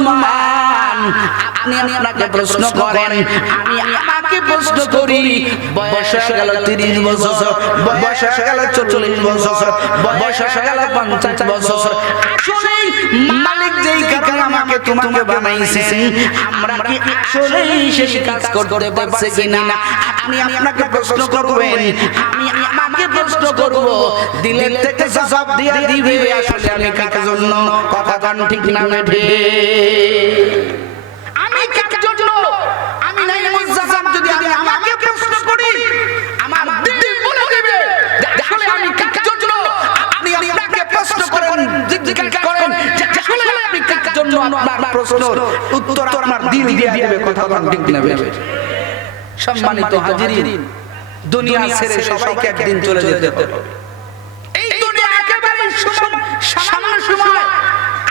মুসলমান, আপনি আপনাকে প্রশ্ন করেন, আমি আমাকে প্রশ্ন করি, বয়স হয়ে গেল 30 বছর, বয়স হয়ে গেল 40 বছর, বয়স হয়ে গেল 50 বছর, আসলে মালিক যেই কারণে আমাকে তোমাকে বানাইছে, আমরা কি আসলেই সেই কাজ করতে পারছি কিনা? আপনি আপনাকে প্রশ্ন করবেন, আমি আমাকে প্রশ্ন করব, দিলের থেকে জবাব দিয়ে দিবে আসলে আমি কার জন্য। কথা কোন ঠিক না বেঠে? আমি কার জন্য? আমি নাই মুজাজ্জাম, যদি আমি আমাকে প্রশ্ন করি আমার দিল বলে দিবে আসলে আমি কার জন্য। আপনি আপনাকে প্রশ্ন করেন, জিজ্ঞাসা করেন যে আসলে আপনি কার জন্য, আপনার প্রশ্নের উত্তর আমার দিল দিয়ে দিবে। কথা কোন ঠিক না বেঠে? সম্মানিত হাজিরিন, দুনিয়া ছেড়ে সবাইকে একদিন চলে যেতে হবে। এই দুনিয়া একেবারে সামান্য সময়,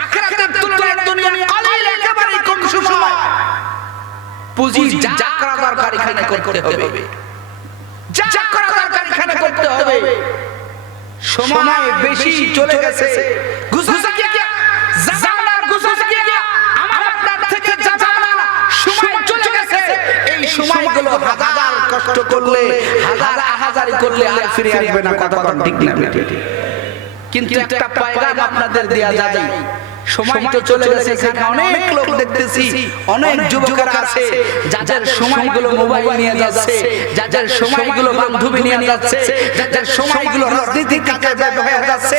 আখিরাতের তুলনায় দুনিয়া কলিল, একেবারে কম সময়। পুঁজি যা করা দরকার এখানে করতে হবে, যা করা দরকার এখানে করতে হবে। সময় বেশি চলে গেছে, গুজরে গিয়া জামানার গুজরে গিয়া আমার আপনার থেকে জামানা সময় চলে গেছে। এই সময়গুলো হাজার কষ্ট করলে, হাজার আহাজারি করলে আর ফিরে আসবে না। কথা কোন ঠিক না বেঠে? কিন্তু একটা পয়গাম আপনাদের দেয়া যায়, সময় তো চলে গেছে, এখানে অনেক লোক দেখতেছি, অনেক যুবকরা আছে যাদের সময়গুলো মোবাইল নিয়ে যাচ্ছে, যাদের সময়গুলো বান্ধবী নিয়ে যাচ্ছে, যাদের সময়গুলো রাজনীতির কাজে হয়ে যাচ্ছে।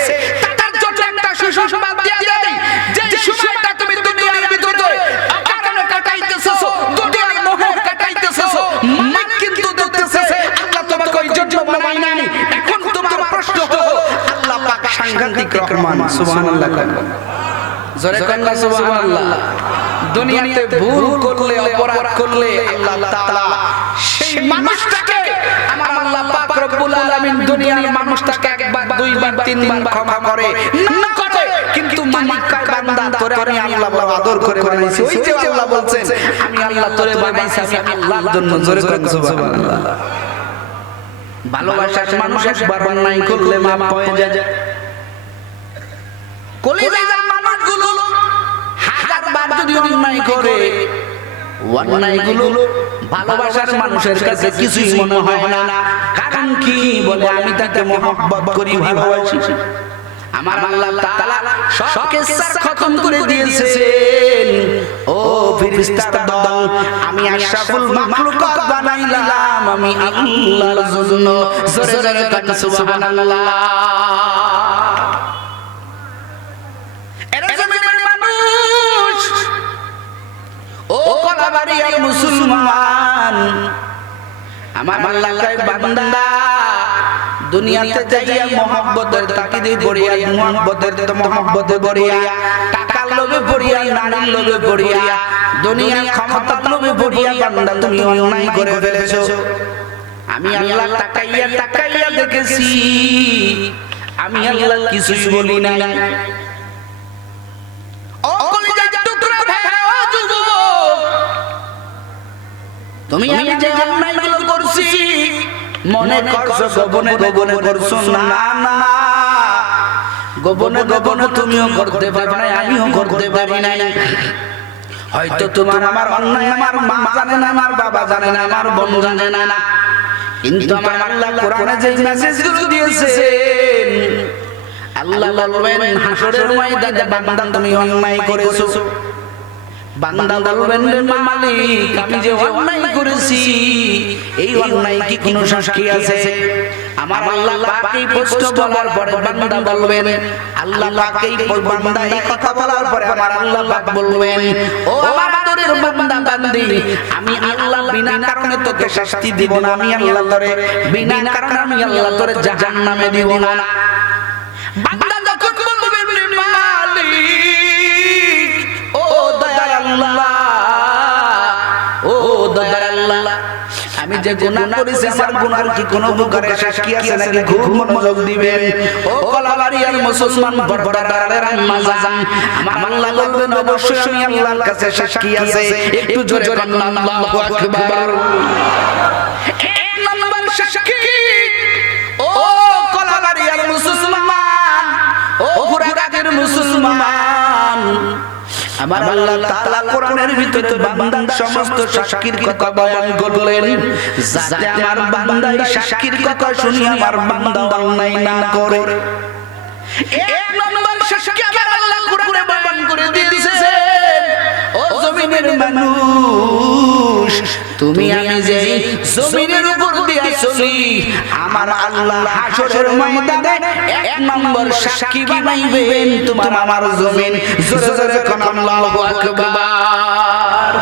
তাদের জন্য একটা সুসংবাদ দেয়া যায়, যে সময়টা তুমি দুনিয়ার ভিতরে অকারণে কাটাইতেছো, দুনিয়ার মোহে কাটাইতেছো, মা কিন্তু দেখতেছে আল্লাহ তোমাকে ওই জন্য বানাই নাই। এখন তোমার প্রশ্ন হলো, আল্লাহ পাক সাংঘাতিক রহমান, সুবহানাল্লাহ। জোরে কোন না সুবহানাল্লাহ। দুনিয়াতে ভুল করলে, অপরাধ করলে আল্লাহ তাআলা সেই মানুষটাকে, আমার আল্লাহ পাক রব্বুল আলামিন দুনিয়ার মানুষটাকে একবার, দুইবার, তিনবার ক্ষমা করে না করে, কিন্তু মালিক বান্দা তোরে আমি আল্লাহ বড় আদর করে বানাইছি। ওই যে আল্লাহ বলছেন, আমি আল্লাহ তোরে বানাইছি আমি আল্লাহর জন্য। জোরে কোন সুবহানাল্লাহ। ভালোবাসার মানুষ একবার অন্যায় করলে মাপ হয়ে যায়। কলিজার মানুষগুলো হাজারবার যদি অন্যায় করে, অন্যায়গুলো ভালোবাসার মানুষের কাছে কিছুই মনে হয় না। কারণ কি? বলে আমি তাকে মহব্বত করি, ভালোবাসি। আমার আল্লাহ তাআলা সব কিচ্ছা খতম করে দিয়েছেন। ও ফেরেশতার দল, আমি আশরাফুল মাখলুকাত বানাইলাম আমি আল্লাহর জন্য। জোরে জোরে কোন সুবহানাল্লাহ। কলাবাড়িয়ার মুসলমান, আমার আল্লাহ কয় বান্দা দুনিয়াতে যাইয়া মহব্বতের তাকিদে পড়িয়া, মহব্বতে পড়িয়া, টাকার লোভে পড়িয়া, নারীর লোভে পড়িয়া, দুনিয়ার ক্ষমতার লোভে পড়িয়া বান্দা তুমি অন্যায় করে ফেলেছো। আমি আল্লাহ তাকাইয়া তাকাইয়া দেখেছি, আমি আল্লাহ কিছুই বলি না। তুমি আমি যে অন্যায়গুলো করছি মনে করছো গোপনে গোপনে করছো, না না, গোপনে গোপনে তুমিও করতে পারবে না, আমিও করতে পারি না। হয়তো তোমার আমার অন্যায় আমার মা জানে না, আমার বাবা জানে না, আমার বোন জানে না, কিন্তু আমার আল্লাহ কোরআনে যে মেসেজগুলো দিয়েছেন, আল্লাহ বলবেন হাসরের ময়দানে বান্দা তুমি অন্যায় করেছো। বান্দা বলবেন মালিক আমি যে অন্যায় করেছি, এই অন্যায় কি কোনো সাক্ষী আছে? আমার আল্লাহ পাক এই প্রশ্ন বলার পরে বান্দা বলবেন, আল্লাহ পাক এই বান্দা এই কথা বলার পরে আমার আল্লাহ পাক বলবেন, ও আমার আদরের বান্দা বান্দি, আমি আল্লাহ বিনা কারণে তোকে শাস্তি দিব না, আমি আল্লাহ তোরে বিনা কারণে আমি আল্লাহ তোরে জাহান্নামে দিব না। বান্দা যখন বলবেন মালিক, ও দয়াল আল্লাহ, ও দয়াল আল্লাহ, আমি যে গুনাহ করেছি আমার গুনার কি কোনো প্রকারের সাক্ষী আছে নাকি? খুব মনোযোগ দিবেন ও কলাবাড়িয়ার মুসলমান বর্দারের আম্মা জান, আমার আল্লাহ বলবেন অবশ্যই আমি আল্লাহর কাছে সাক্ষী আছে। একটু জোরে বলুন আল্লাহু আকবার। এক নম্বর সাক্ষী ও কলাবাড়িয়ার মুসলমান, ও ঘোড়াঘাটের মুসলমান, আমার আল্লাহ তাআলা কোরআনের ভিতরে বান্দার সমস্ত সাক্ষীর কথা বয়ান করলেন যাতে আমার বান্দা এই সাক্ষীর কথা শুনি আমার বান্দা অন্যায় না করে। এক নম্বর সাক্ষী আমার আল্লাহ কোরআনে বয়ান করে দিয়েছেন, ও জমিনের মানুষ তুমি আমি যে জমিনের উপর দিয়ে চলি আমার আল্লাহ হাসরের ময়দানে এক নম্বর সাক্ষী বানাইবেন তোমার আমার জমিন। জোরে জোরে কোন আল্লাহু আকবার।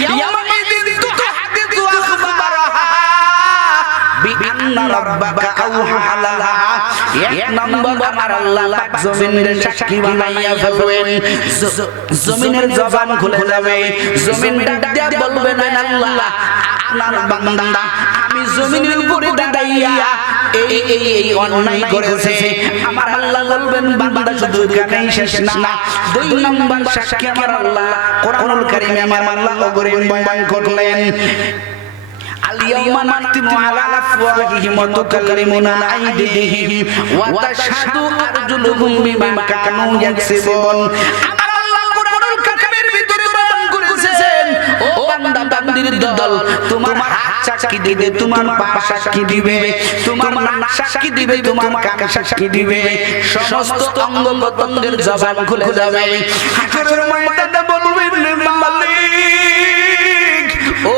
ইয়াউমাইদিন তুহাদ্দিসু আখবারাহা বিআন্না রাব্বাকা আওহা লাহা। এক নম্বর আমার আল্লাহ পাক জমিনের সাক্ষী বানাইয়া ফেলবেন, জমিনের জবান খুলে যাবে, জমিন ডাক দিয়া বলবে না আল্লাহ আপনার বান্দা আমি জমিনের উপরে দাঁড়াইয়া এই অন্যায় করেছে। আমার আল্লাহ বলবেন বান্দা শুধু এখানেই শেষ না, দুই নম্বর সাক্ষী আমার আল্লাহ কোরআনুল কারীমে আমার আল্লাহ অগ্রিম বয়ান করলেন, اليوم نختم على أفواههم وتكلمنا أيديهم وتشهد أرجلهم بما كانوا يكسبون। আমার আল্লাহ কোরআনুল কারীমের ভিতরে বয়ান করেছেন, ও বান্দা বান্দির দল তোমার হাত সাক্ষী দিবে, তোমার পা সাক্ষী দিবে, তোমার নাক সাক্ষী দিবে, তোমার কান সাক্ষী দিবে, সমস্ত অঙ্গ প্রত্যঙ্গের জবান খুলে যাবে। হাসরের ময়দানে বলবেন মালিক ও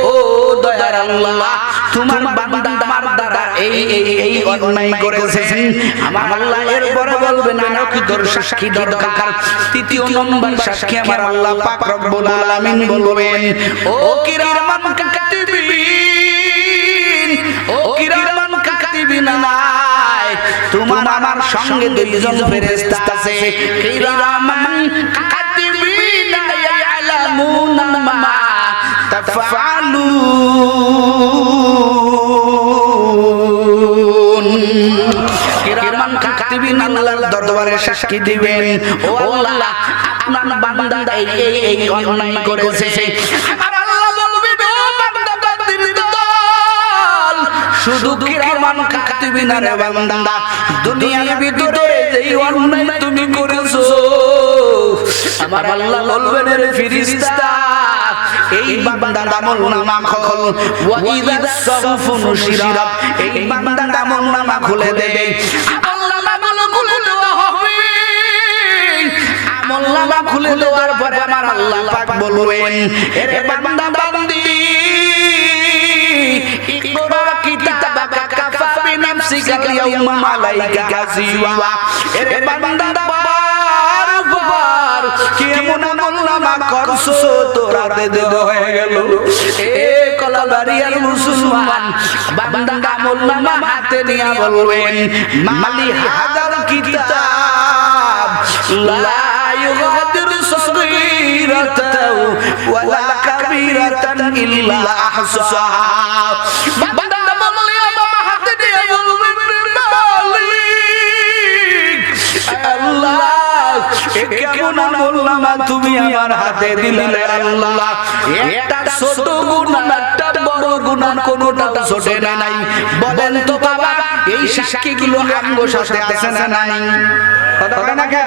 দয়ার আল্লাহ তোমার বান্দা আমার দ্বারা এই অন্যায় করেছেন। আমার আল্লাহ এরপরে বলবেন আরো কি তোর সাক্ষী দরকার। তৃতীয় নম্বর সাক্ষী আমার আল্লাহ পাক রব্বুল আলামিন বলবেন, ও কিরামান কাতিবিন, ও কিরামান কাতিবিন নাই তোমার আমার সঙ্গে দুইজন ফেরেশতা আছে, কিরামান কাতিবিন ইয়ালামুনা মা তাফআলুন। কিরামান কাতিবিন আল্লাহর দরবারে সাক্ষী দিবেন, ও আল্লাহ আপনার বান্দা এই অন্যায় করেছে। আমার আল্লাহ বলবেন, ও বান্দা বান্দির দল শুধু কিরামান কাতিবিন রে বান্দা দুনিয়ার ভিতরে এই অন্যায় তুমি করেছো আমার আল্লাহ বলবেন রে ফেরেশতা এই বান্দার আমলনামা খোল, ওয়া ইযা সাফু নুশিরাত এই বান্দার আমলনামা খুলে দেবে। আমলনামা খুলে দেওয়া হবে, আমলনামা খুলে দেওয়ার পরে আমার আল্লাহ পাক বলবেন, এরে বান্দা বান্দি ইকরা কিতাবাকা কাফা বিনাফসিকা ইয়াউমা আলাইকা হাসিবা। এরে বান্দা কেমন আমলনামা করছো তোরা দেদ হয়ে গেল। এ কলাবাড়িয়ার মুসলমান বান্দা আমলনামা হাতে নিয়ে বলবেন, মালি হাদাল কিতাব লা ইউগাদিরু সগীরাতাও ওয়ালা কাবীরাতান ইল্লা আহসাহা। বান্দা আমলনামা হাতে নিয়ে বলবেন, মালিক আল্লাহ কেমন আমলনামা তুমি আমার হাতে দিলে আল্লাহ, একটা ছোট গুনাহ একটা বড় গুনাহ কোনটাও ছোটে নাই। বলেন তো বাবা এই সাক্ষীগুলো আমগো সাথে আছে না নাই? কথা না কে?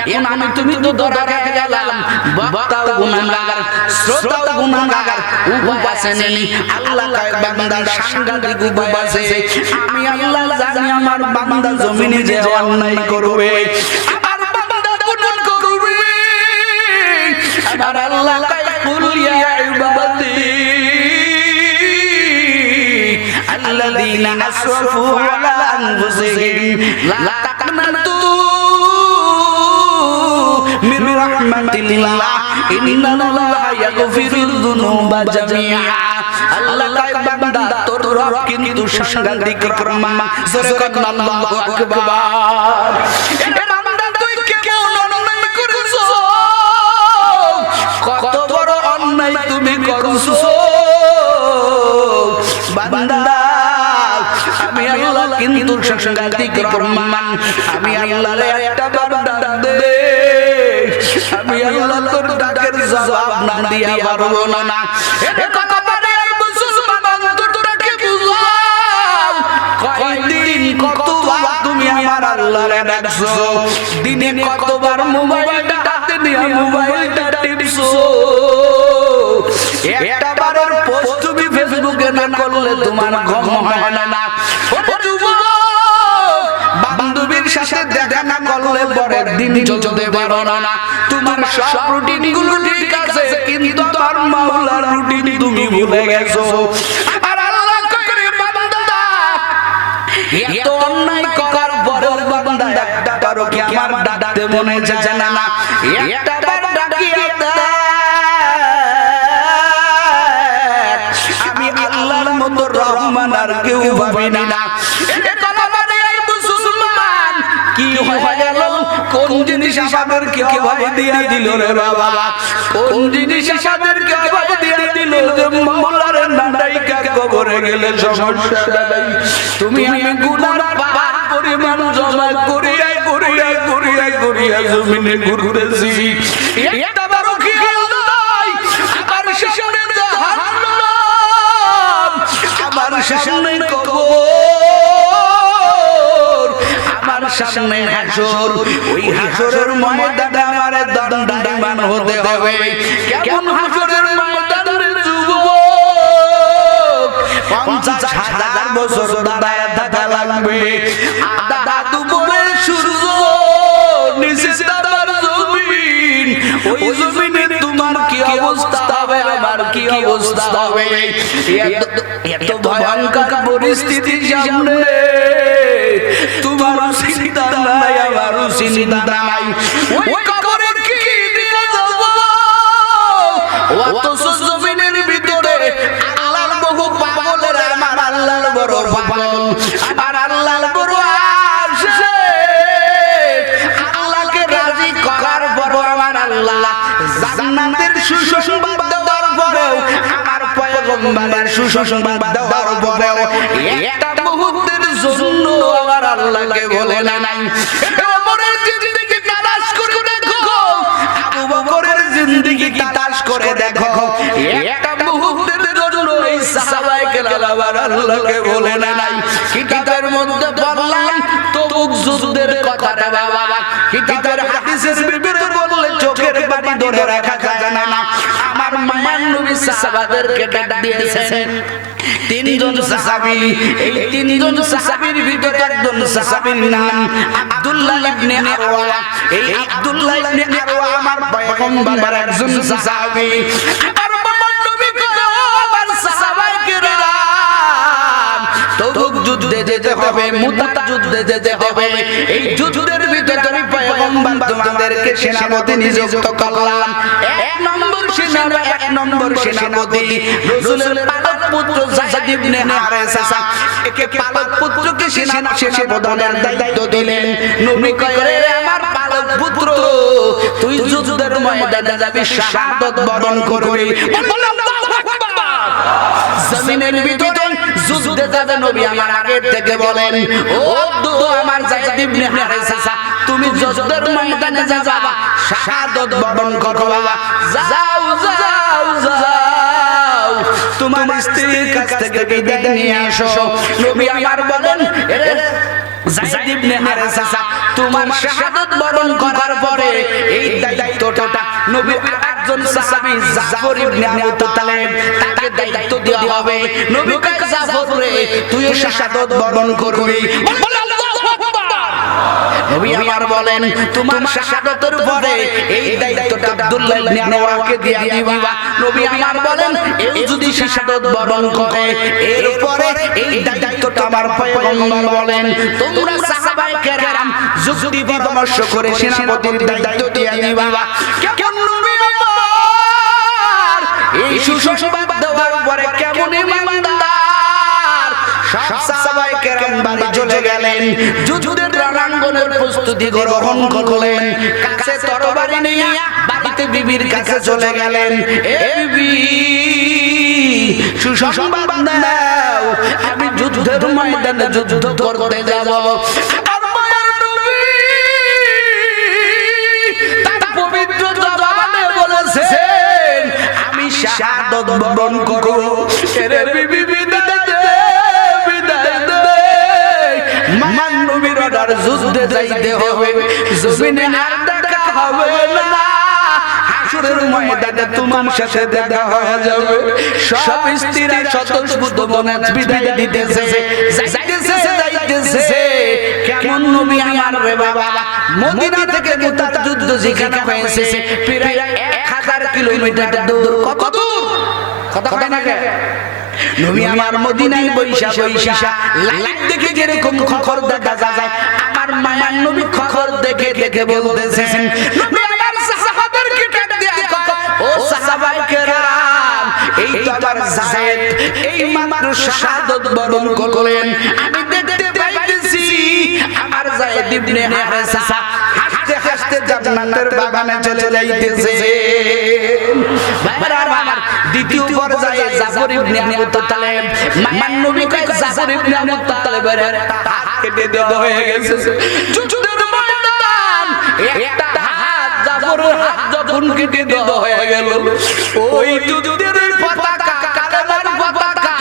এখন আমি তুমি তো ধরা খেয়ে গেলাম, বক্তাও গুনাহগার শ্রোতাও গুনাহগার, উপাসে নেই আল্লাহ কয় বান্দার সাংঘাতিক উপাসে। আমি আল্লাহ জানি আমার বান্দা জমিনে যে অন্যায় করবে, আমার বান্দা গুনাহ করবে, আমার আল্লাহ কয় কুল ইয়া ইবাদি আল্লাযীনা আসরাফু আলা আনফুসিহিম লা তাকনাতু মির রাহমাতিল্লাহ ইন্নাল্লাহা ইয়াগফিরুয যুনুবা জামিআ। আল্লাহ কয় বান্দা তোর রব কিন্তু সাংঘাতিক রহমান। জোরে কর আল্লাহু আকবার। এ বান্দা তুই কেমন অন্যায় করেছো, কত বড় অন্যায় তুমি করেছো বান্দা। আমি আল্লাহ কিন্তু সাংঘাতিক রহমান, আমি আল্লাহর একটা বান্দা দে, আমি আল্লাহ তোর ডাকের জবাব না দিয়া পারবো না। এ কথা বলে মুসলমান তোরটাকে বুঝাও, কয়দিন কতবার তুমি আমার আল্লাহরে ডাকছো, দিনে কতবার মোবাইল হাতে নিয়ে মোবাইল করলে তোমার ঘুম হয় না। ওরে যুবক, বান্ধবীর সাথে দেখা না করলে পরের দিন চলতে পারো না। তোমার সব রুটিন গুলো ঠিক আছে, কিন্তু তোমার মাওলার রুটিন তুমি ভুলে গেছো। আর আল্লাহ করে বান্দা, এত অন্যায় করার পরেও বান্দা একটা বারো কি আমার ডাকতে মনে যায় না। একটা বার ডাকিয়ে আমি আল্লাহর মতো রহমান আর কেউ ভাবি না। কি হয়ে গেল? কোন জিনিস আমাদেরকে ভয় দিয়ে দিল রে বাবা? কোন জিনিস আমাদেরকে ভয় দিয়ে দিল যে মাওলার নাডাইকা কবরে গেলে সমস্যা নাই। তুমি আমি গুনার পাপ পরিমাণ জমা করিয়া জমিনে ঘুরতেছি, একটা বারো খেয়াল নাই। আমার সামনে জাহান্নাম, আমার সামনে কবর, আমার সামনে হাসর। ওই হাসরের ময়দানে আমারে দণ্ডায়মান হতে হবে। কেমন হাসরের ময়দান রে যুবক? 50,000 বছর দাঁড়ায় থাকা লাগবে। আদা দুপুরের সূর্য, নিচে তার জমিন। ওই জমিনে তোমার কি অবস্থা হবে, আমার কি অবস্থা হবে? এত ভয়ঙ্কর পরিস্থিতির সামনে তোমার চিন্তা নাই, আমারও চিন্তা নাই। ওই কবরে কি দিয়ে যাব? অথচ জমিনের ভিতরে আল্লাহর বহু পাগলের আমার আল্লাহর বড় পাগল, আমার আল্লাহর বড় আসে। আল্লাহকে রাজি করার পর আমার আল্লাহ জান্নাতের সুসংবাদ দেওয়ার পরেও, আমার পয়গম্বরের সুসংবাদ দেওয়ার পরেও একটা মুহূর্তের জন্য আমার আল্লাহকে বলে নাই। ওমরের জিন্দেগি তালাশ করে দেখো, আবু বকরের জিন্দেগি তালাশ করে দেখো, একটা মুহূর্তের জন্য এই সাহাবায়ে কেরাম আমার আল্লাহকে বলে নাই। কিতাবের মধ্যে বললাম তবুক যুদ্ধের কথাটা বাবা, কিতাবের হাদিসের ভিতরে বললে চোখের পানি ধরে রাখা যায় না। আমার মায়ার নবী সাহাবাদেরকে ডাক দিয়েছেন তিনজন সাহাবী। এই তিনজন সাহাবীর ভিতরে একজন সাহাবীর নাম আব্দুল্লাহ ইবনে আরওয়া। এই আব্দুল্লাহ ইবনে আরওয়া আমার পয়গম্বরের একজন সাহাবী। আমার মায়ার নবী কো আমার সাহাবায়ে কেরাম, তবুক যুদ্ধে যেতে হবে, মুতা যুদ্ধে যেতে হবে। এই যুদ্ধের ভিতরে আমি পয়গম্বর তোমাদেরকে সেনাপতি নিযুক্ত করলাম। এক নম্বর সেনাপতি রাসূলের পালক পুত্র যায়েদ ইবনে হারেসা। একে পালক পুত্রকে সেনাপতির দায়িত্ব দিলেন। নবী কয়, রে আমার পালক পুত্র, তুই যুদ্ধের ময়দানে যাবি, শাহাদাত বরণ করবি। আল্লাহু আকবার। জমিনের ভিতরে যুদ্ধে যাবে নবী আমার আগে থেকে বলেন, ও আমার যায়েদ ইবনে হারেসা, তুমি যুদ্ধের ময়দানে যাবা, শাহাদাত বরণ করবা। যাও যাও যাও, তোমার স্ত্রীর কাছ থেকে বিদায় নিয়ে আসো। নবী আমার বলেন, যায়েদ ইবনে হারেসা, তোমার শাহাদাত বরণ করার পরে এই দায়িত্বটা নবীর আরেকজন সাহাবী জাফর ইবনে আবু তালেব, তাকে দায়িত্ব দেওয়া হবে। নবী কয়, জাফর রে, তুইও শাহাদাত বরণ করবি। নবী আমার বলেন, তোমার শাহাদাতের পরে এই দায়িত্বটা আব্দুল্লাহ ইবনে আরওয়াকে দিয়ে দিবা। নবী আমার বলেন, এই যদি শাহাদাত বরণ করে, এরপরে এই দায়িত্বটা আমার পয়গম্বর বলেন, তোমরা সাহাবায়ে কেরাম যুক্তি পরামর্শ করে সেনাপতির দায়িত্ব দিয়ে দিবা। কেমন নবী আমার এই সুসংবাদ দেওয়ার পরে কেমন ইমানদার সব সাহাবায়ে কেরাম বাড়ি চলে গেলেন। যুদ্ধের রণাঙ্গনের প্রস্তুতি গ্রহণ করলেন। কাছে তরবারি নিয়ে বাড়িতে বিবির কাছে চলে গেলেন। এ বিবি, সুসংবাদ দাও, আমি যুদ্ধের ময়দানে যুদ্ধ করতে যাব। আমার মায়ের নবী তার পবিত্র জবানে বলেছেন, আমি শাহাদাত বরণ করব। এরে বিবি, বিদায় দে, বিদায় দে। মান নবীর অর্ডার, যুদ্ধে যাইতে হবে, জমিনে আর দেখা হবে না। হাসরের ময়দানে তোমার সাথে দেখা হয়ে যাবে সব স্ত্রীরা স্বতঃস্ফূর্ত মনে বিদায় দিতেছে যাইতেছে কেমন নবী আমার রে বাবা মদিনা থেকে মুতার যুদ্ধ যেখানে হয়েছে প্রায় 1000 কিলোমিটার দূর কত দূর কথা কয় না নবী আমার মদিনায় বৈশা লাইট দেখে যেরকম খবর দেখা যায় আমার মায়ার নবী খবর দেখে দেখে বলতেছেন নবী আমার সাহাবাদেরকে ডাক দিয়া ও সাহাবায়ে কেরাম এই তো আমার যায়েদ এই মাত্র শাহাদাত বরণ করলেন আমি দেখতে পাইতেছি আমার যায়েদ ইবনে হারেসা হাসতে হাসতে জান্নাতের বাগানে চলে যাইতেছে আমার দ্বিতীয় পর্যায়ে জাফর ইবনে আবু তালেব মায়ার নবী কয় জাফর ইবনে আবু তালেবের হাত কেটে দেওয়া হয়ে গেছে যুদ্ধের ময়দান একটা হাত জাফরের হাত যখন কেটে দেওয়া হয়ে গেল ওই যুদ্ধের পতাকা কালেমার পতাকা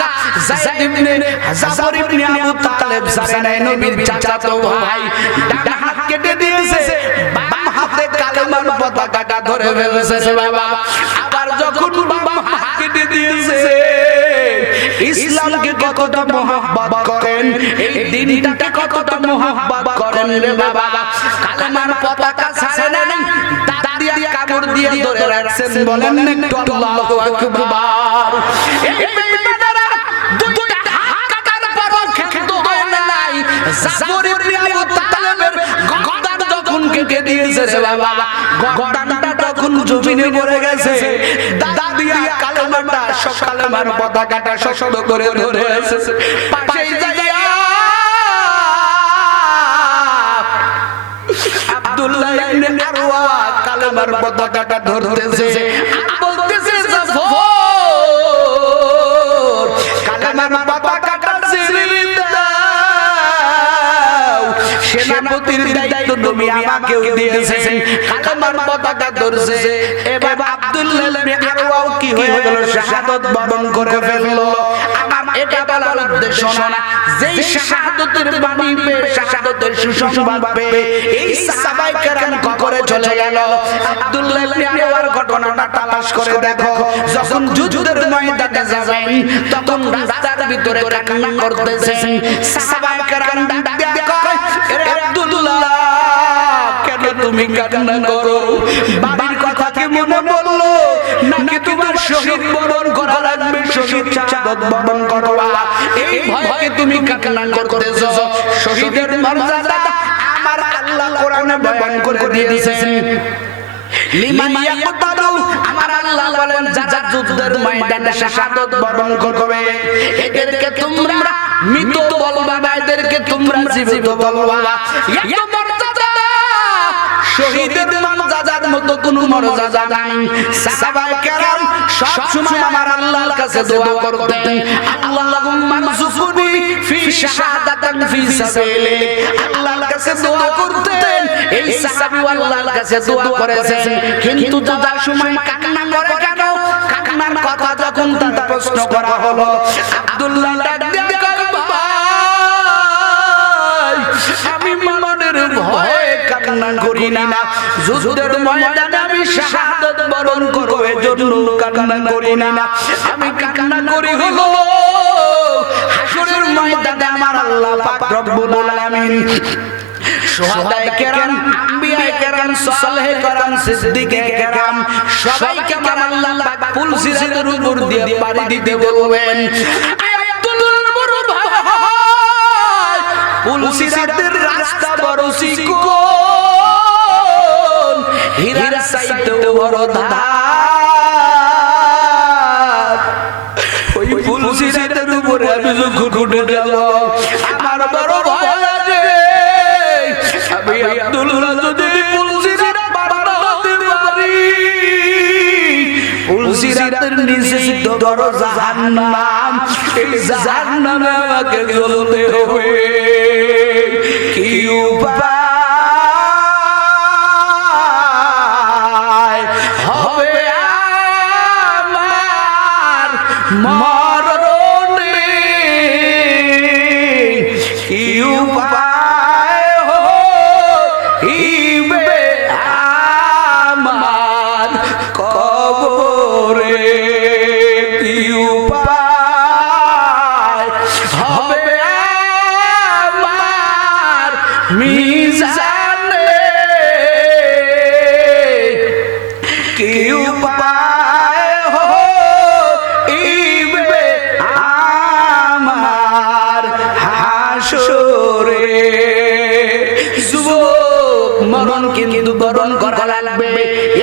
যায়েদ ইবনে জাফর ইবনে আবু তালেব জানেন নবীর চাচাতো ভাই ডান হাত কেটে দিয়েছে বাম হাতে কালেমার পতাকাটা ধরে ফেলেছে বাবা আবার যখন বাম হাত কেটে দিয়েছে ইসলামকে কতটা মহব্বত করেন এই দিনটাকে কতটা মহব্বত করেন রে বাবা কালেমার পতাকা ছাড়ে নাই দাঁত দিয়ে কামড় দিয়ে ধরে রাখছেন বলেন একটু আল্লাহু আকবার এই বেঈমানেরা দুইটা হাত কাটার পরও ক্ষান্ত হয় নাই জাফর ইবনে আবু তালেবের গর্দান যখন কেটে দিয়েছে রে বাবা গর্দানটা যখন জমিনে পড়ে গেছে দাঁত দিয়ে কালেমাটা কালেমার পতাকাটা শক্ত করে ধরে আছে পাশেই যাইয়া আব্দুল্লাহ ইবনে আরওয়া কালেমার পতাকাটা ধরতেছে আর বলতেছে জাফর কালেমার পতাকাটা ছেড়ে দাও সেনাপতির দায়িত্ব তুমি আমাকেও দিয়েছেন কালেমার পতাকা ধরছে এবার আব্দুল্লাহ ইবনে আরওয়াও কি হয়ে গেল শাহাদাত বরণ করে ফেললো আমার এটা বলার উদ্দেশ্য না যেই শাহাদাতের বাণী পেয়ে শাহাদাতের সুসংবাদ পেয়ে এই সাহাবায়ে কেরাম কবরে চলে গেল আব্দুল্লাহ ইবনে আরওয়ার ঘটনাটা তালাশ করে দেখো যখন যুদ্ধের ময়দানে যাবেন তখন রাস্তার ভিতরে কান্না করতেছেন সাহাবায়ে কেরাম ডাক দিয়ে কয় এ আব্দুল্লাহ কেন তুমি কান্না করো বাবার কথা কি মনে পড়লো নাকি তোমার শহীদ বরণ করা লাগবে শহীদ শাহাদাত বরণ করবা এই ভয়ে তুমি কান্না করতেছো শহীদের মর্যাদা আমার আল্লাহ কোরআনে বয়ান করে দিয়েছেন লিমান ইয়াকতালু আমার আল্লাহ বলেন যারা যুদ্ধের ময়দানে শাহাদাত বরণ করবে এদেরকে তোমরা মৃত বলবা না এদেরকে তোমরা জীবিত বলবা এত মর্যাদা শহীদের মর্যাদার মতো কোনো মর্যাদা নাই সাহাবায়ে কেরাম সব সময় আমার আল্লাহর কাছে দোয়া করতেন আল্লাহুম্মা রযুকনি ফি শাহাদাতান ফি সাবিলিক আল্লাহর কাছে দোয়া করতেন এই সাহাবী আল্লাহর কাছে দোয়া করেছেন কিন্তু যাওয়ার সময় কান্না করে কেন কান্নার কথা যখন তার প্রশ্ন করা হলো আব্দুল্লাহ ডাক দিয়ে কয় ভাই আমি মনের ভয়ে কান্না করি না যুদ্ধের ময়দানে আমি শাহাদাত বরণ করব এজন্য কান্না করি না আমি কান্না করি হলো হাসরের ময়দানে আমার আল্লাহ পাক রব্বুল আলামিন শুহাদায়ে কেরাম আম্বিয়ায়ে কেরাম সালেহে কেরাম সিদ্দিকে কেরাম সবাইকে আমার আল্লাহ পাক পুল সিরাতের উপর দিয়ে পাড়ি দিতে বলবেন আব্দুল্লাহর বড় ভাই পুল সিরাতের রাস্তা বড় চিকন হীরার চাইতেও বড় ধার ওই পুল সিরাতের উপরে আমি যখন উঠে গেল আমার বড় ভয় লাগে আমি আব্দুল্লাহ যদি পুল সিরাত বাড়াতে পারি পুল সিরাতের নিচে তো বড় জাহান্নাম এই জাহান্নামে আমাকে জ্বলতে হবে কি উপায় হবে আমার মরণে কি উপায় হইবে আমার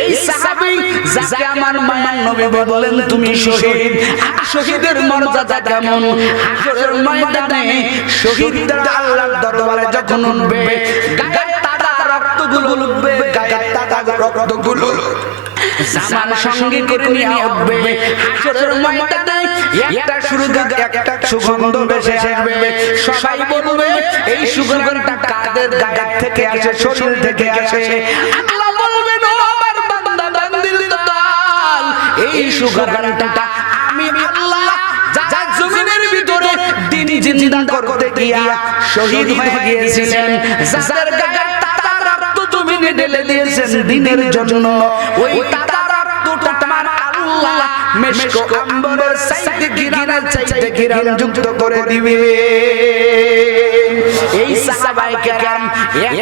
এই সাহাবী যাকে আমার মায়ার নবী বললেন তুমি শহীদ, আর শহীদের মর্যাদা কেমন? হাসরের ময়দানে শহীদরা আল্লাহর দরবারে যখন উঠবে, গায়ে তাজা রক্তগুলো উঠবে, গায়ে তাজা রক্তগুলো জামার সঙ্গে করে নিয়ে উঠবে। হাসরের ময়দানে একটা সুগন্ধ ভেসে আসবে। সবাই বলবে এই সুগন্ধটা কাদের গায়ে থেকে আসে, শরীর থেকে আসে। আল্লাহ বলবেন ও আমার বান্দা বান্দির দল, এই সুগন্ধটা আমি আল্লাহ যা জমিনের ভিতরে দিন জিন্দা করতে গিয়া শহীদ হয়ে গিয়েছিলেন, যাদের গায়ে তাজা রক্ত তুমি ঢেলে দিয়েছেন দিনের জন্য, ওই তাজা রক্তটা আমার আল্লাহ মেশক আম্বরের চাইতে ঘিরান যুক্ত করে দিবে। এই সাহাবায়ে কেরাম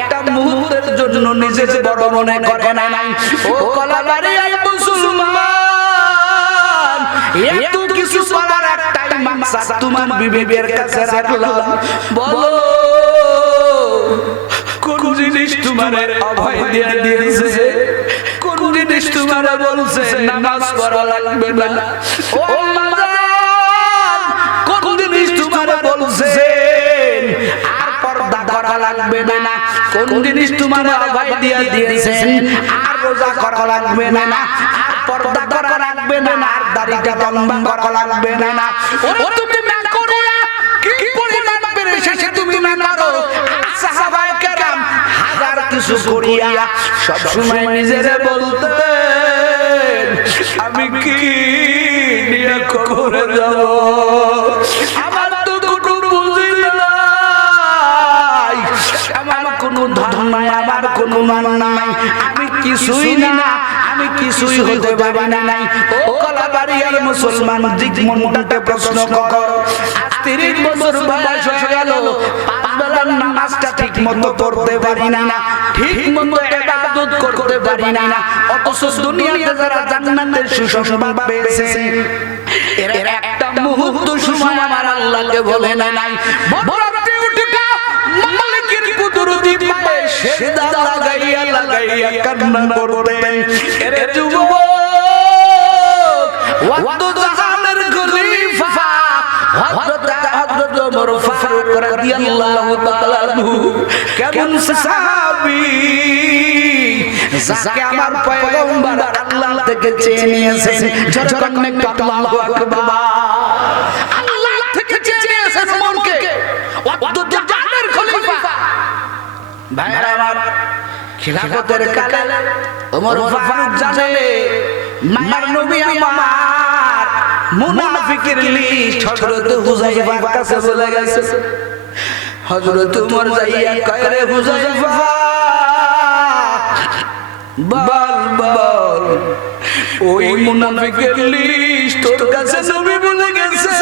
একটা মুহূর্তের জন্য নিজের বড় মনে করে নাই। ও কলাবাড়ির মুসলমান, এত কিছু করার একটাই মাকসাদ তোমার বিবেকের কাছে রাখলাম। বলো কোন জিনিস তোমার অভয় দিয়ে দিয়েছে? কোন জিনিস তোমার বলছে নামাজ পড়া লাগবে না? ও মাদান, কোন জিনিস তোমার বলছে আর পর্দা করা লাগবে না? কোন জিনিস তোমার অভয় দিয়ে দিয়েছেন আর রোজা করা লাগবে না, আর পর্দা করা লাগবে না, আর দাড়িটা লম্বা করা লাগবে না? ও তুমি না করিয়া কি পরিমাণ পেরেছে তুমি না করো। সাহাবায়ে কেরাম হাজার কিছু করিয়া সব সময় নিজেরে বলতেন আমি কি নিয়ে কবরে যাব, আমার তো কোনো বুঝি নাই, আমার কোনো ধর্ম নাই, আমার কোনো মান নাই, আমি কিছুই না, আমি কিছুই হতে পারি নাই। ও কলাবাড়িয়ার মুসলমান, দিক মনটাতে প্রশ্ন কর। 30 বছর বয়স হয়ে গেল, 5 বেলার নামাজটা ঠিক মতো পড়তে পারি না, ঠিক মতো ইবাদত করতে পারি না, অথচ দুনিয়াতে যারা জান্নাতের সুসংবাদ পেয়েছে এর একটা মুহূর্ত সময় আমার আল্লাহকে বলে নাই। বরাতে উঠা মালিকের কুদরতি পায়ে সিজদা লাগাইয়া কান্না করতেন। এর যুবক ওয়াদ জাহানের খলিফা হযরত ওমর ফারুক রাদিয়াল্লাহু তাআলা আনহু কেমন সাহাবী, যাকে আমার পয়গম্বর আল্লাহ থেকে চেয়ে নিয়েছেন। যখন একটু আল্লাহু আকবার, আল্লাহ থেকে চেয়ে নিয়েছেন ওমরকে, ওয়াদ জাহানের খলিফা। ভাইরা আমার, খিলাফতের কালে ওমর ফারুক জানে মায়ার নবী আমার মুনাফিকের লিস্ট হযরত হুযায়ফার কাছে চলে গেছে। হযরত ওমর যাইয়া কয় রে হুযায়ফা, বল ওই মুনাফিকের লিস্ট তোর কাছে নবী বলে গেছে,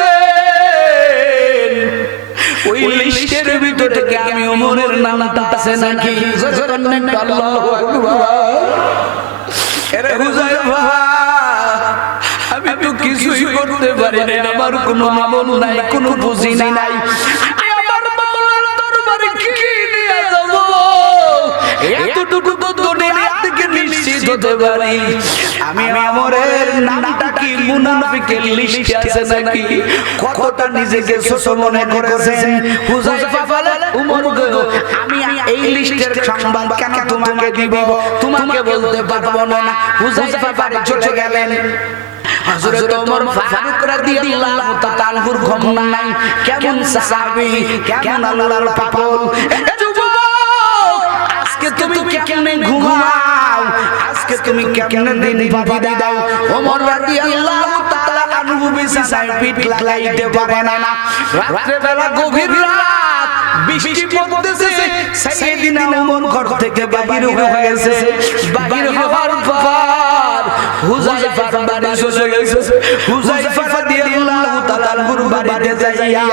ওই লিস্টের ভিতর থেকে আমি ওমরের নামটা আছে নাকি? আল্লাহু আকবার। এরে হুযায়ফা, আমি তো কিছুই করতে পারি না, আমার কোনো আমল নাই, কোনো বুঝি নাই, আমার মাওলার দরবারে কি নিয়ে যাব? এতটুকু তো দুনিয়া থেকে নিশ্চিত হতে পারি, আমি ওমরের নামটা কি মুনাফিকের লিস্টে আছে নাকি? কতটা নিজেকে ছোট মনে করেছেন হুযায়ফা বলে, ওমর গো আমি এই লিস্টের সংবাদ কেন তোমাকে দিব? তোমাকে বলতে পারবো না। হুযায়ফা বাড়ি চলে গেলেন। হযরত ওমর ফারুক রাদিয়াল্লাহু তাআলা আনহুর ঘুম নাই। কেমন সাহাবী, কেমন আল্লাহর পাগল। এ যুবক, আজকে তুমি কেমনে ঘুমাও? আজকে তুমি কেমনে দিন পাড়ি দাও? ওমর রাদিয়াল্লাহু তাআলা আনহু বিছানায় পিঠ লাগাইতে পারে না। রাতে বেলা গভীর রাত, বৃষ্টি পড়তেছে, সাইয়েদিনা ওমর ঘর থেকে বাহির হয়ে গেছে। বাহির হওয়ার পর হুযায়ফার বাড়ি চলে গেছে। হুযায়ফা রাদিয়াল্লাহু তাআলা আনহুর বাড়িতে যাইয়া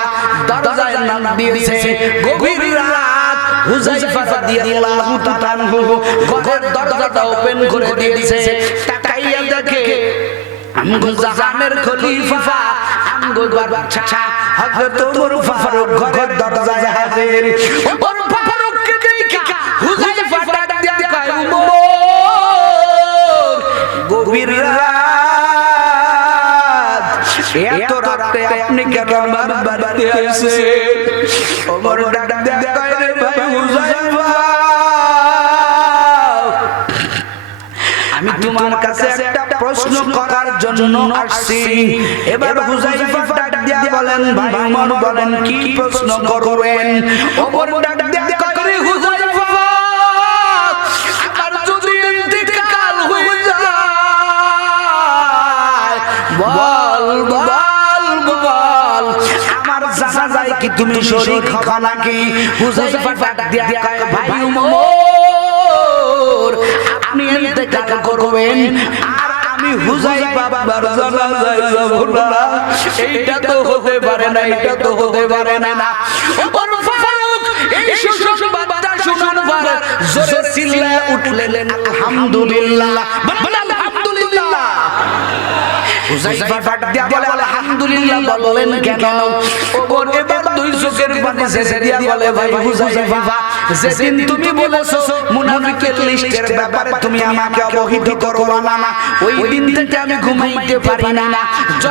দরজায় নাম দিয়েছে। গভীর রাত, হুযায়ফা রাদিয়াল্লাহু তাআলা আনহু ঘরের দরজাটা ওপেন করে দিয়েছে। তাকাইয়া দেখে আমগো জাহানের খলিফা, আমগো বাদশা হযরত ওমর ফারুক ঘরের দরজায় হাজির। ওমর ফারুককে দেখা হুযায়ফা ডাক দিয়া কয়, ওমর গভীর রাত, এত রাতে আপনি কেন আমার বাড়িতে আসেন? ওমর ডাক দেয়া কয় রে ভাই হুযায়ফা, আমি তোমার কাছে একটা প্রশ্ন করার জন্য আসছি। এবার হুযায়ফা ডাক দিয়া বলেন, ভাই ওমর বলেন কি প্রশ্ন করবেন? ওমর ডাক দিয়া কয় রে হুযায়ফা, আমার যদি ইন্তেকাল হয়ে যায়, বল বল বল, আমার জানাজায় কি তুমি শরীক হবা নাকি? হুযায়ফা ডাক দিয়া কয়, ভাই ওমর, আপনি ইন্তেকাল করবেন আর আমি হুযায়ফা বাবার জানাজায় যাব না, এইটা তো হতে পারে না, এটা তো হতে পারে না। ওমর ফারুক এই সুসংবাদটা শোনার পর জোরে চিল্লায় উঠলেন, আলহামদুলিল্লাহ, বলেন আলহামদুলিল্লাহ। হুযায়ফা ডাক দিয়া বলে, আলহামদুলিল্লাহ বললেন কেন? ওমর এবার দুই চোখের পানি ছেড়ে দিয়া বলে, ভাই হুযায়ফা, যেদিন তুমি বলেছো মুনাফিকের লিস্টের ব্যাপারে তুমি আমাকে অবহিত করো না, ওই দিন থেকে আমি ঘুমাইতে পারি না।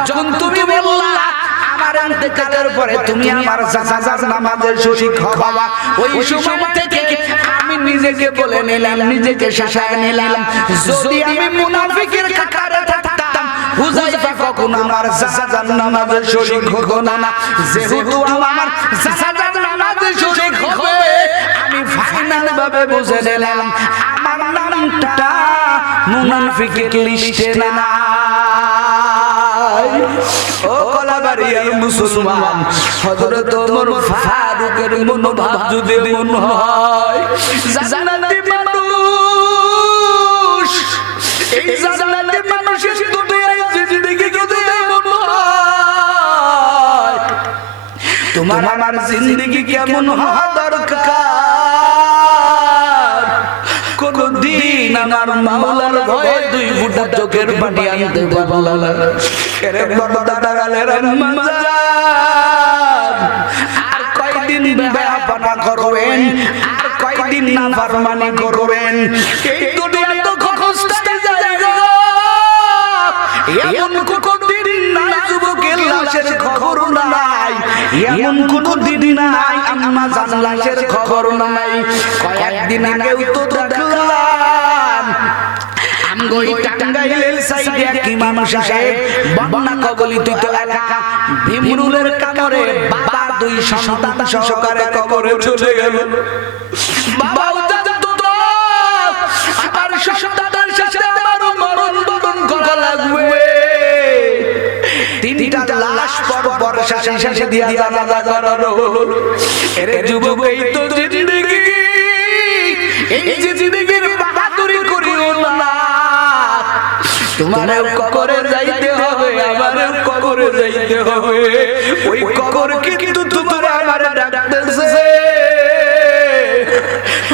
যখন তুমি বললা আমার ইন্তেকালের পরে তুমি আমার জানাজার নামাজে শরীক হবা, ওই সময় থেকে আমি নিজেকে বলে নিলাম, নিজেকে শাসায় নিলাম, যদি আমি মুনাফিকের কাতারে থাকতাম হুযায়ফা কখনো আমার জানাজার নামাজে শরীক হতো না। যেহেতু আমার জানাজার নামাজে শরীক হবে, আমি ফাইনাল ভাবে বুঝে নিলাম আমার নামটা মুনাফিকের লিস্টে নাই। ও কলাবাড়িয়ার মুসলমান, হযরত ওমর ফারুকের মনোভাব যদি এমন হয়, জান্নাতি মানুষ, এই জান্নাতি মানুষের দুনিয়ায় জিন্দেগি যদি এমন হয়, তোমার আমার জিন্দেগি কেমন হওয়া দরকার? কোনদিন আমার মাওলার ভয়ে দুই ফুটা চোখের পানি আনতে পারলাম না। এরে বড়দাদাগালের আম্মাজান, আর কয়দিন বেয়াপনা করবেন, আর কয়দিন নাফরমানি করবেন? এই দুনিয়া তো ক্ষণস্থায়ী জায়গা, এমন কোনদিন নাই যুবকের লাশের খবর নাই, এমন কোনদিন নাই আম্মা জান লাশের খবর নাই। কয়েকদিন আগেও তো দেখলাম আমগোই টাঙ্গাইলের সাইডে এক ইমাম সাহেব বন্যা কবলিত এলাকা ভীমরুলের কামরে বাবা দুই সন্তান সহকারে কবরে চলে গেল। বাবাও জানতো না আমার সন্তানের সাথে আমার মরণ বরণ করা লাগবে। তিনটা লাশ পর পর শেষে দিয়া জানাজা করানো হলো। এর যুবক এই তো জিন্দেগি, এই জিন্দেগির বাহাদুরি করিও না, তোমারও কবরে যাইতে হবে, আমারও কবরে যাইতে হবে। ওই কবর কিন্তু তোমার আমার ডাকতেছে,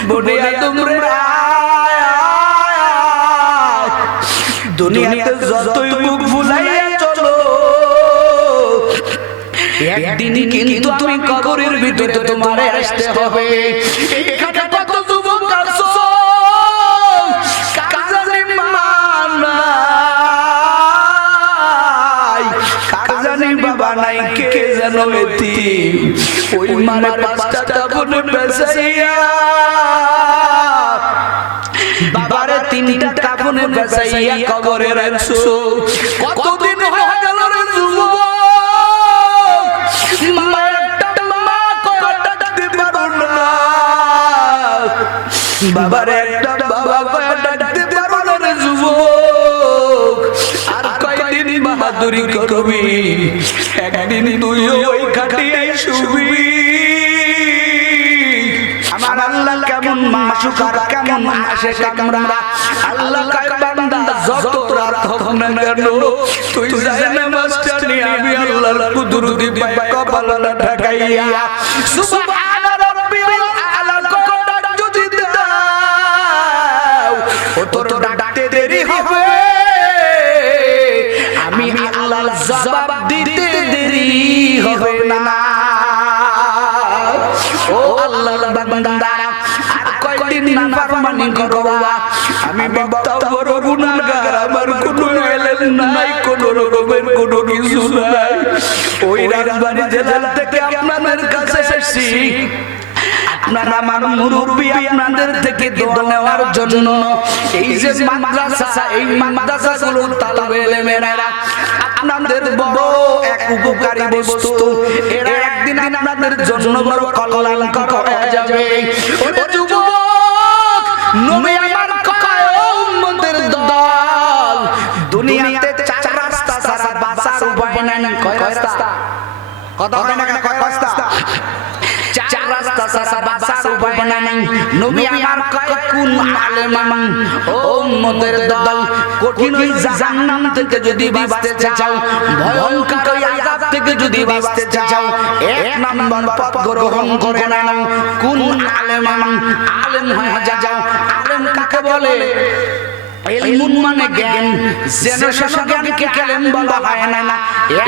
বনে তোমরা দুনিয়াতে যতই মুখ ফুলাইয়া চলো, একদিন কিন্তু তুমি কবরের ভিতরে তোমার আসতে হবে। এখানে কত যুবক আছো কাজানি মানাই, কাজানি বাবা নাই, কে যেন এতিম, ওই মানে পাঁচটা কাপড় বেচাইয়া বাবারে তিনটা কাপড় বেচাইয়া কবরে রাখছো। কতদিন হয়ে গেল রে যুবক, বাবারে একটা বাবা ডাকতে পারো না রে যুবক। আর কয়দিন বাহাদুরি করবি, একদিন তুই ওই খাটিয়াই শুবি। আমার আল্লাহ কেমন মাসুক আর কেমন আসে কামরা, আল্লাহ কয় বান্দা যত রাত হোক না কেন তুই যায় না মাস্টার নিয়ে আমি আল্লাহর কুদরতি পাই কপালটা ঢাকাইয়া সুবহান রাব্বিল আলা কোটা যদি দাও, ও তোর ডাকতে দেরি হবে, আমি আল্লাহ জবাব দিতে দেরি হবে না। ও আল্লাহর বান্দারা, আর কয়দিন নাফরমানি করবা, আমি বক্তা বড় গুনাহগার, আমার জেলা থেকে আপনাদের কাছে এসেছি আপনারা আমার মুরব্বী আপনাদের থেকে দোয়া নেওয়ার জন্য এই যে মাদ্রাসা এই মাদ্রাসাগুলো তালেবে ইলমেরা আপনাদের বড় এক উপকারী বস্তু এরা একদিন আপনাদের জন্য বড় কল্যাণকর হয়ে যাবে ওরে যুবক নবী আমার কয় উম্মতের দল দুনিয়াতে চার রাস্তা ছাড়া বাঁচার উপায় নাই কয় রাস্তা কথা হয় না কয় রাস্তা চার রাস্তা ছাড়া বাঁচার উপায় নাই নবী আমার কয় কোন আলেম ও উম্মতের দল কঠিন ওই জাহান্নাম থেকে যদি বাঁচতে চাও ভয়ঙ্কর ওই আযাব থেকে যদি বাঁচতে চাও এক নাম্বার পথ গ্রহণ করে নাও কোন আলেম আলেম হয়ে যাও আলেম কাকে বলে ইলমুন মানে জ্ঞান জেনারেশন জ্ঞানকে আলেম বলা হয় না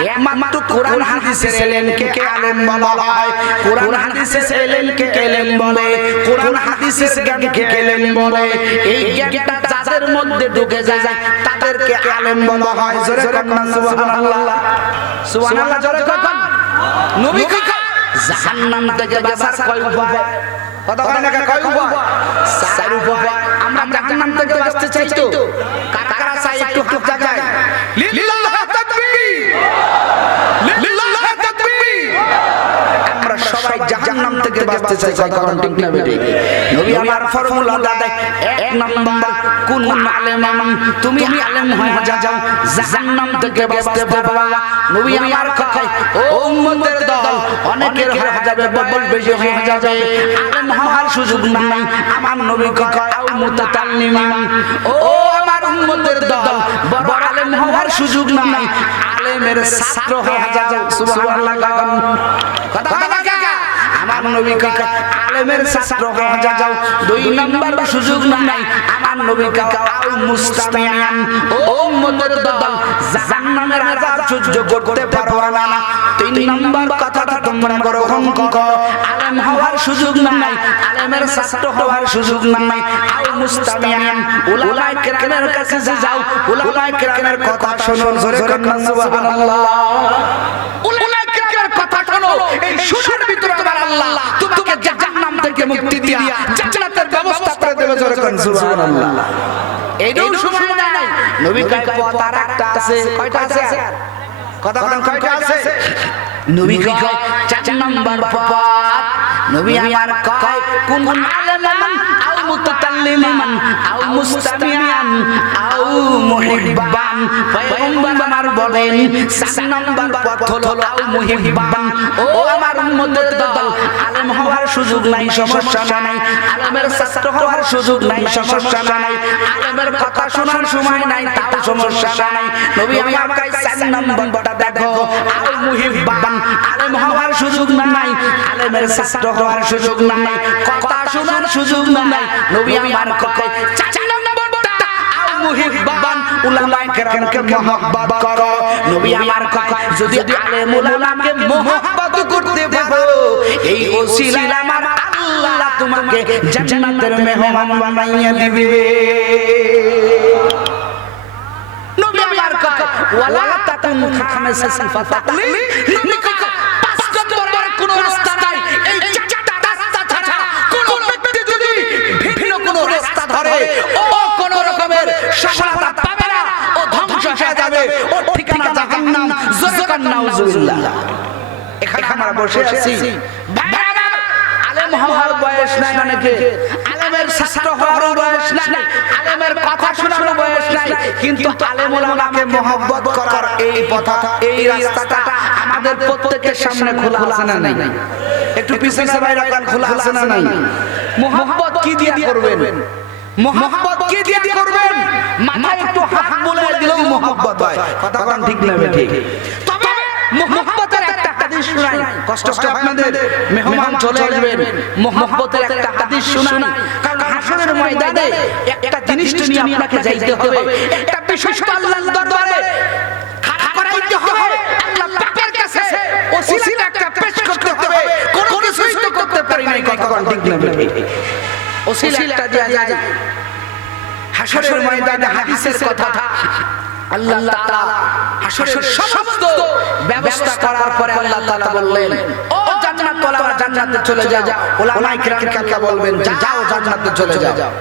একমাত্র কোরআন হাদিসের ইলমকে আলেম বলা হয় কোরআন হাদিসের ইলমকে আলেম বলে কোরআন হাদিসের জ্ঞানকে আলেম বলে এই জ্ঞানটা যাদের মধ্যে ঢুকে যায় তাদেরকে আলেম বলা হয় জোরে কোন সুবহানাল্লাহ সুবহানাল্লাহ জোরে কোন নবী কয় জাহান্নাম থেকে বাঁচার কয় উপায় কথা হয় না কয় উপায় চার উপায় আমরা জাহান্নাম থেকে বাঁচতে চাই তো কারা চাই একটু হাত জাগায় লিল্লাহ তাকবীর লিল্লাহ তাকবীর আমরা সবাই জাহান্নাম থেকে বাঁচতে চাই কারণ ঠিক না বেটি নবী আমার ফর্মুলা দেয় এক নাম্বার কোন আলেম তুমি আলেম হয়ে যাও জাহান্নাম থেকে বাঁচতে পারবা নবী আমার কয় ও উম্মতের দল অনেকের হয়ে যাবে বল বেশি হয়ে যাবে আলেম হওয়ার সুযোগ নাই আমার নবী কয় আও মুতাতাল্লিম ও আমার উম্মতের দল বড় আলেম হওয়ার সুযোগ নাই আলেমের ছাত্র হয়ে যাও সুবহানাল্লাহ কথা লাগা আমার নবী কয় আলেমের ছাত্র হয়ে যাও দুই নাম্বার সুযোগ নাই আমার নবী কয় আও মুস্তামিয়ান ও উম্মতের দল জাহান্নামের আযাব সহ্য করতে পারবা না তিন নাম্বার কথাটা তোমরা গ্রহণ করো আলেম হওয়ার সুযোগ নাই আলেমের ছাত্র হওয়ার সুযোগ নাই আও মুস্তামিয়ান উলামায়ে কেরামের কাছে যাও উলামায়ে কেরামের কথা শোনো জোরে কোন সুবহানাল্লাহ উলামায়ে কেরামের কথা শোনো এই শোনার ভিতরে তোমার আল্লাহ তোমাকে জাহান্নাম থেকে মুক্তি দিয়া জান্নাতের ব্যবস্থা করে দেবে জোরে কোন সুবহানাল্লাহ এইটাও সময় নাই নবী কয় পথ আরেকটা আছে কয়টা আছে কথা কোন কয়টা আছে নবী কয় চার নাম্বার পথ নবী আমার কয় কোন আলেমান আও মুতাতাল্লিমান আও মুস্তামিয়ান আও মুহিব্বান পয়গম্বর আমার বলেন চার নাম্বার পথ হলো আও মুহিব্বান ও আমার উম্মতের দল আলেম হওয়ার সুযোগ নাই সমস্যা নাই আলেমের ছাত্র হওয়ার সুযোগ নাই সমস্যা নাই আলেমের কথা শোনার সময় নাই তাও সমস্যা নাই নবী আমার কয় চার নাম্বারটা দেখো আও মুহিব্বান আলেম হওয়ার সুযোগ নাই আলেমের ছাত্র হওয়ার সুযোগ নাই কথা শোনার সুযোগ নাই নবী আমার কয় চার নাম্বারটা আও মুহিব্বান উলামায়ে কেরামকে মহব্বত করো নবী আমার কয় যদি আলেম উলামাকে মহব্বত করতে পারো এই ওসিলায় আমার আল্লাহ তোমাকে জান্নাতের মেহমান বানাইয়া দিবে নবী আমার কয় ওয়ালা তাকুন খামসান ফাতাকলি নবী কয় পাঁচ নম্বর কোন রাস্তা নাই এই চারটা রাস্তা ছাড়া কোন ব্যক্তি যদি ভিন্ন কোন রাস্তা ধরে ও কোন রকমের সফলতা পাবে না ও ধ্বংস হয়ে যাবে ও ঠিকানা জাহান্নাম জোরে কান নাউজুবিল্লাহ এখানে আমরা বসে আছি আলেম হওয়ার বয়স নাই অনেকে আলেমের ছাত্র হওয়ার বয়স নাই আলেমের কথা শোনার বয়স নাই কিন্তু আলেম ওলামাকে মহব্বত করার এই পথ এই রাস্তাটা আমাদের প্রত্যেকের সামনে খোলা আছে না নাই একটু পিছনে সবাই রাখান খোলা আছে না নাই মহব্বত কি দিয়ে করবেন মহব্বত কি দিয়ে করবেন মাথায় একটু হাত বলে দিলেও মহব্বত হয় কথা কোন ঠিক না ঠিক তবে মহব্বতের একটা হাদিস শুনাই কষ্ট হয় আপনাদের মেহমান চলে আসবেন মহব্বতের একটা হাদিস শুনাই কারণ হাসরের ময়দানে একটা জিনিস নিয়ে আপনাকে যাইতে হবে একটা বিষয় আল্লাহর দরবারে খাড়া করাইতে হবে আল্লাহ পাকের কাছে ওসিলা একটা পেশ করতে হবে কোন কিছুই তো করতে পারি নাই কথা কোন ঠিক না ঠিক ওসিলা একটা দেয়া যায় হাসরের ময়দানে হাদিসের কথা আল্লাহ তাআলা হাসরের সমস্ত ব্যবস্থা করার পরে আল্লাহ তাআলা বললেন, ও জান্নাত ওয়ালারা জান্নাতে চলে যাও। উলামায়ে কিরামকে আল্লাহ বলবেন, যাও জান্নাতে চলে যাও।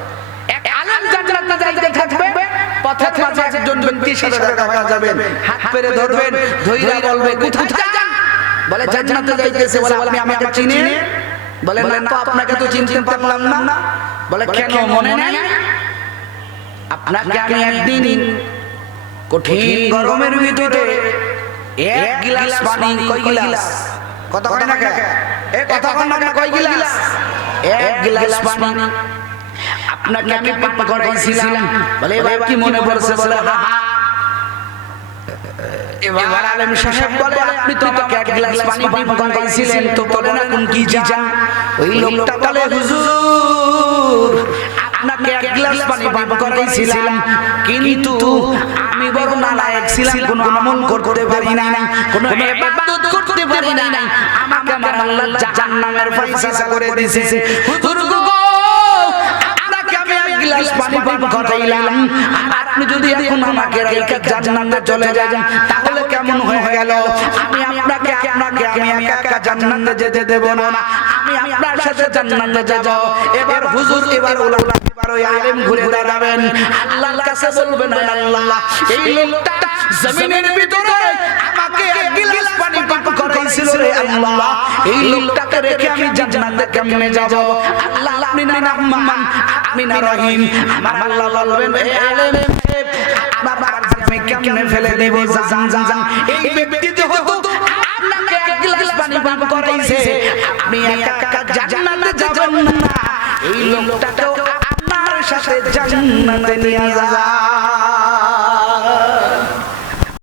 এক আলেম জান্নাতে যাইতে থাকবে, পথের মাঝে একজন ব্যক্তির সাথে দেখা হয়ে যাবে, হাত পেরে ধরবেন, ধইরা বলবে, কোথায় যান? বলে জান্নাতে যাইতেছে। বলে আপনি আমাকে চিনেন? বলে না তো, আপনাকে তো চিনতে পারলাম না। বলে কেন মনে নাই? আপনাকে আমি একদিন কঠিন গরমের ভিতরে এক গ্লাস পানি, কয় গ্লাস? কথা কয় না কে? এ কথা কয় না, কয় গ্লাস? এক গ্লাস পানি আপনাকে আমি পান করাইছিলাম। বলে এবার কি মনে পড়ছে? বলে হ্যাঁ। এবার আলেম সাহেব বলে, আপনি তো আমাকে এক গ্লাস পানি পান করাইছিলেন, তো বলেন এখন কি চান? ওই লোকটা বলে, হুজুর আপনাকে এক গ্লাস পানি পান করাইছিলাম, কিন্তু আমি বড় নালায়েক ছিলাম, কোনো আমল করতে পারি না, কোনো ইবাদত করতে পারি না, আমাকে আমার আল্লাহ জাহান্নামের ফয়সালা করে দিয়েছে। হুজুর গো, আপনাকে আমি এক গ্লাস পানি পান করাইলাম, আর আপনি যদি এখন আমাকে রাইখা জান্নাতে চলে যান, তাহলে কেমন হয়ে গেল? আমি আপনাকে আমি একা জান্নাতে যেতে দেব না, আমি আপনার সাথে জান্নাতে যাব। এবার হুজুর, এবার উলামা, এবার ওই আলেম ঘুরে দাঁড়াবেন, আল্লাহর কাছে বলবেন, আল্লাহ এই লোকটা জমিনের ভিতরে আমাকে এক গ্লাস পানি পান করাইছিল রে আল্লাহ, এই লোকটাকে রেখে আমি জান্নাতে কেমনে যাব? আল্লাহ আপনি না রহমান, আপনি না রহিম। আমার আল্লাহ বলবেন, এই আলেম আপনার আমি কেমনে ফেলে দেব? জান এই ব্যক্তি যেহেতু আপনাকে এক গ্লাস পানি পান করাইছে, আপনি একা জান্নাতে যাবেন না, এই লোকটাকেও আপনার সাথে জান্নাতে নিয়ে যান।